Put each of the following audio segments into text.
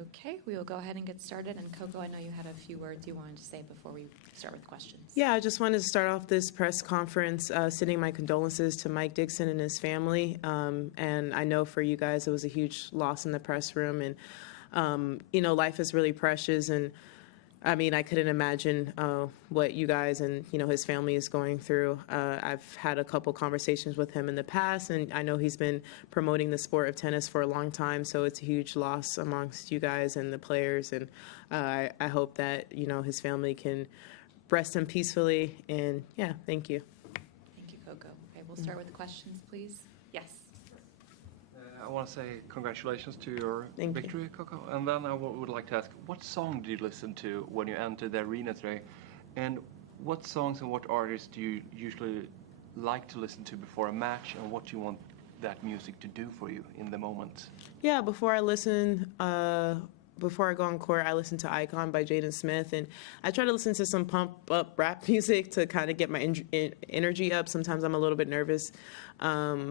Okay, we will go ahead and get started. And Coco, I know you had a few words you wanted to say before we start with questions. Yeah, I just wanted to start off this press conference sending my condolences to Mike Dixon and his family. And I know for you guys it was a huge loss in the press room. And, life is really precious. And I mean, I couldn't imagine what you guys and, his family is going through. I've had a couple conversations with him in the past, and I know he's been promoting the sport of tennis for a long time, so it's a huge loss amongst you guys and the players. And I hope that, his family can rest him peacefully. And, yeah, thank you. Thank you, Coco. Okay, we'll start with the questions, please. Yes. I want to say congratulations to your Thank you. victory, Coco. And then I would like to ask, what song did you listen to when you entered the arena today? And what songs and what artists do you usually like to listen to before a match? And what do you want that music to do for you in the moment? Yeah, before I go on court, I listen to Icon by Jaden Smith, and I try to listen to some pump-up rap music to kind of get my energy up. Sometimes I'm a little bit nervous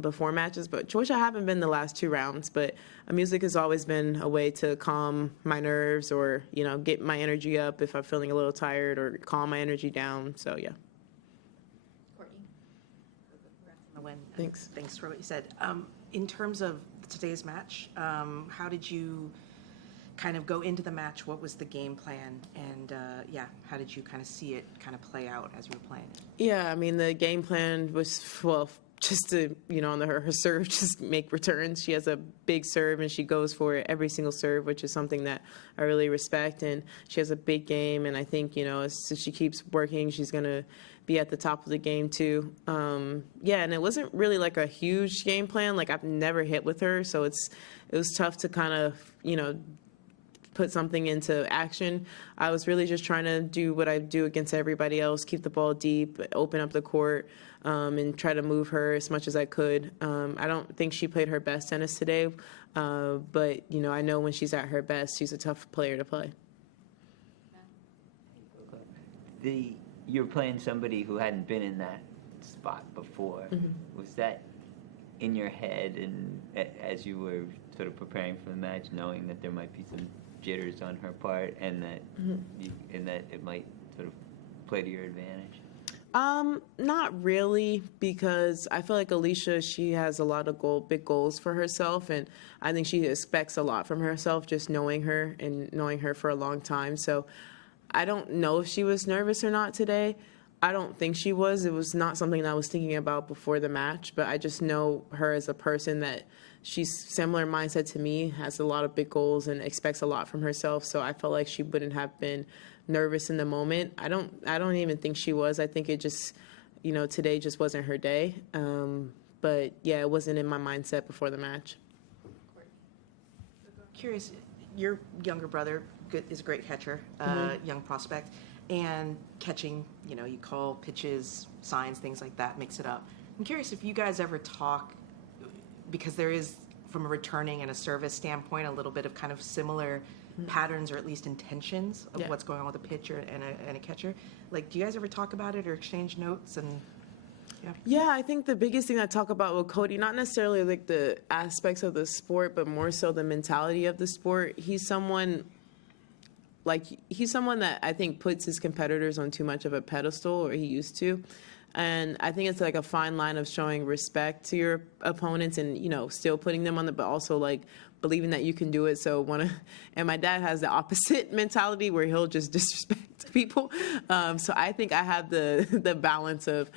before matches, which I haven't been the last 2 rounds, but music has always been a way to calm my nerves or, get my energy up if I'm feeling a little tired or calm my energy down. So, yeah. Courtney. Thanks. Thanks for what you said. In terms of today's match, how did you kind of go into the match? What was the game plan? And how did you kind of see it kind of play out as you were playing it? Yeah, I mean, the game plan was, just to, on her serve, just make returns. She has a big serve, and she goes for it every single serve, which is something that I really respect. And she has a big game, and I think, as she keeps working, she's going to be at the top of the game, too. And it wasn't really like a huge game plan. Like, I've never hit with her, so it was tough to kind of, put something into action. I was really just trying to do what I do against everybody else, keep the ball deep, open up the court, and try to move her as much as I could. I don't think she played her best tennis today, but, I know when she's at her best, she's a tough player to play. You're playing somebody who hadn't been in that spot before. Mm-hmm. Was that in your head, and as you were sort of preparing for the match, knowing that there might be some jitters on her part, and that that it might sort of play to your advantage? Not really, because I feel like Alycia, she has a lot of big goals for herself, and I think she expects a lot from herself, just knowing her and knowing her for a long time. So I don't know if she was nervous or not today. I don't think she was. It was not something that I was thinking about before the match, but I just know her as a person that she's similar mindset to me, has a lot of big goals and expects a lot from herself. So I felt like she wouldn't have been nervous in the moment. I don't even think she was. I think it just, today just wasn't her day. But yeah, it wasn't in my mindset before the match. Curious, your younger brother is a great catcher, young prospect, and catching, you call pitches, signs, things like that, mix it up. I'm curious if you guys ever talk, because there is, from a returning and a service standpoint, a little bit of kind of similar patterns or at least intentions of what's going on with a pitcher and a catcher. Like, do you guys ever talk about it or exchange notes? And yeah, I think the biggest thing I talk about with Cody, not necessarily like the aspects of the sport, but more so the mentality of the sport. He's someone that I think puts his competitors on too much of a pedestal, or he used to. And I think it's like a fine line of showing respect to your opponents and, still putting them on but also like believing that you can do it. So and my dad has the opposite mentality where he'll just disrespect people. So I think I have the balance of,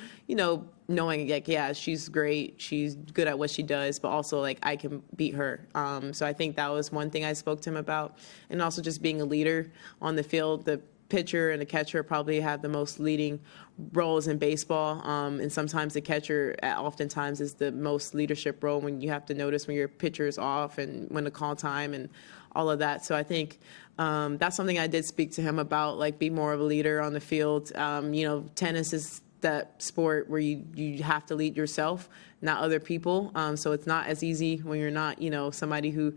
knowing like, yeah, she's great, she's good at what she does, but also like I can beat her. So I think that was one thing I spoke to him about. And also just being a leader on the field. The pitcher and the catcher probably have the most leading roles in baseball, and sometimes the catcher oftentimes is the most leadership role when you have to notice when your pitcher is off and when to call time and all of that. So I think that's something I did speak to him about, like be more of a leader on the field. Tennis is that sport where you have to lead yourself, not other people. So it's not as easy when you're not, somebody who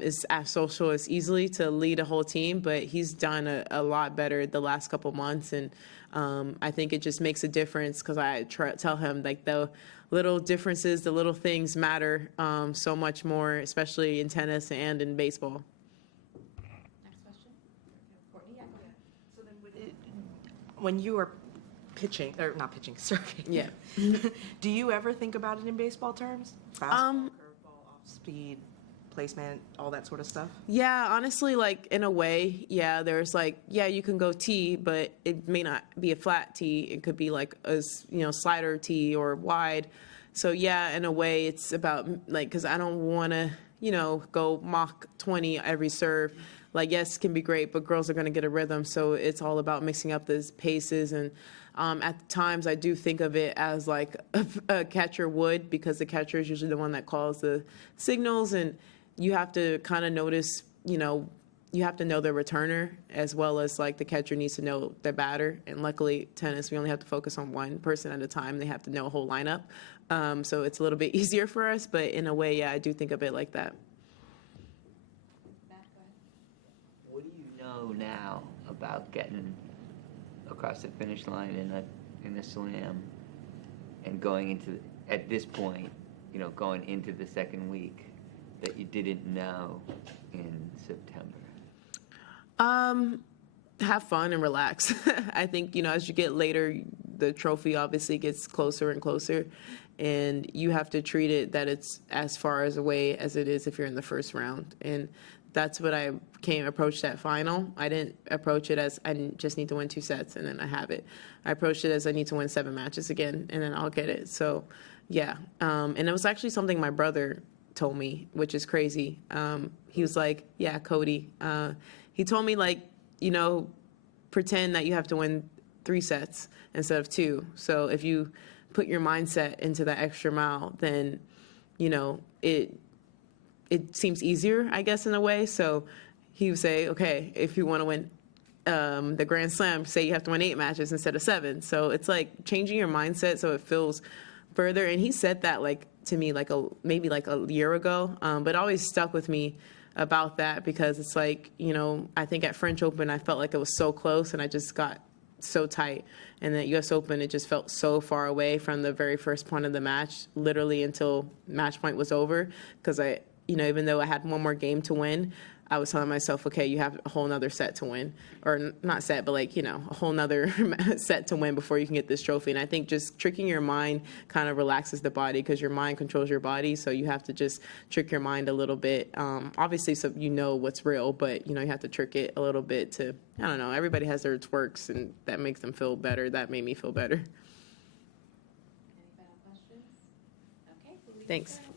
is as social as easily to lead a whole team, but he's done a lot better the last couple months, and I think it just makes a difference because I tell him like the little differences, the little things matter so much more, especially in tennis and in baseball. Next question. Courtney, yeah, go ahead. So then, when you are pitching, or not pitching, serving, Yeah. do you ever think about it in baseball terms? Fastball, curveball, off speed, placement, all that sort of stuff? Yeah, honestly, like in a way, yeah, there's like, yeah, you can go T, but it may not be a flat T. It could be like a, slider T or wide. So yeah, in a way, it's about like, because I don't want to, go Mach 20 every serve. Like, yes, can be great, but girls are going to get a rhythm. So it's all about mixing up those paces. And at times, I do think of it as like a catcher would, because the catcher is usually the one that calls the signals, and you have to kind of notice, you have to know the returner as well as like the catcher needs to know the batter. And luckily, tennis, we only have to focus on one person at a time. They have to know a whole lineup. So it's a little bit easier for us, but in a way, yeah, I do think of it like that. Matt, go ahead. What do you know now about getting across the finish line in a slam and going into, at this point, going into the second week that you didn't know in September? Have fun and relax. I think, as you get later, the trophy obviously gets closer and closer, and you have to treat it that it's as far as away as it is if you're in the first round. And that's what I approached that final. I didn't approach it as I just need to win 2 sets and then I have it. I approached it as I need to win 7 matches again and then I'll get it. So, yeah. And it was actually something my brother told me, which is crazy. He was like, yeah, Cody. He told me, like, pretend that you have to win 3 sets instead of 2. So if you put your mindset into that extra mile, then, it seems easier, I guess, in a way. So he would say, okay, if you want to win the Grand Slam, say you have to win 8 matches instead of 7. So it's like changing your mindset so it feels further. And he said that to me maybe a year ago, but it always stuck with me about that, because it's like, I think at French Open I felt like it was so close and I just got so tight, and at US Open it just felt so far away from the very first point of the match, literally until match point was over, because I even though I had one more game to win, I was telling myself, okay, you have a whole nother set to win, or not set, but a whole nother set to win before you can get this trophy. And I think just tricking your mind kind of relaxes the body, because your mind controls your body. So you have to just trick your mind a little bit. Obviously, so what's real, but you have to trick it a little bit to, I don't know, everybody has their quirks and that makes them feel better. That made me feel better. Any final questions? Okay. We'll leave it Thanks. there.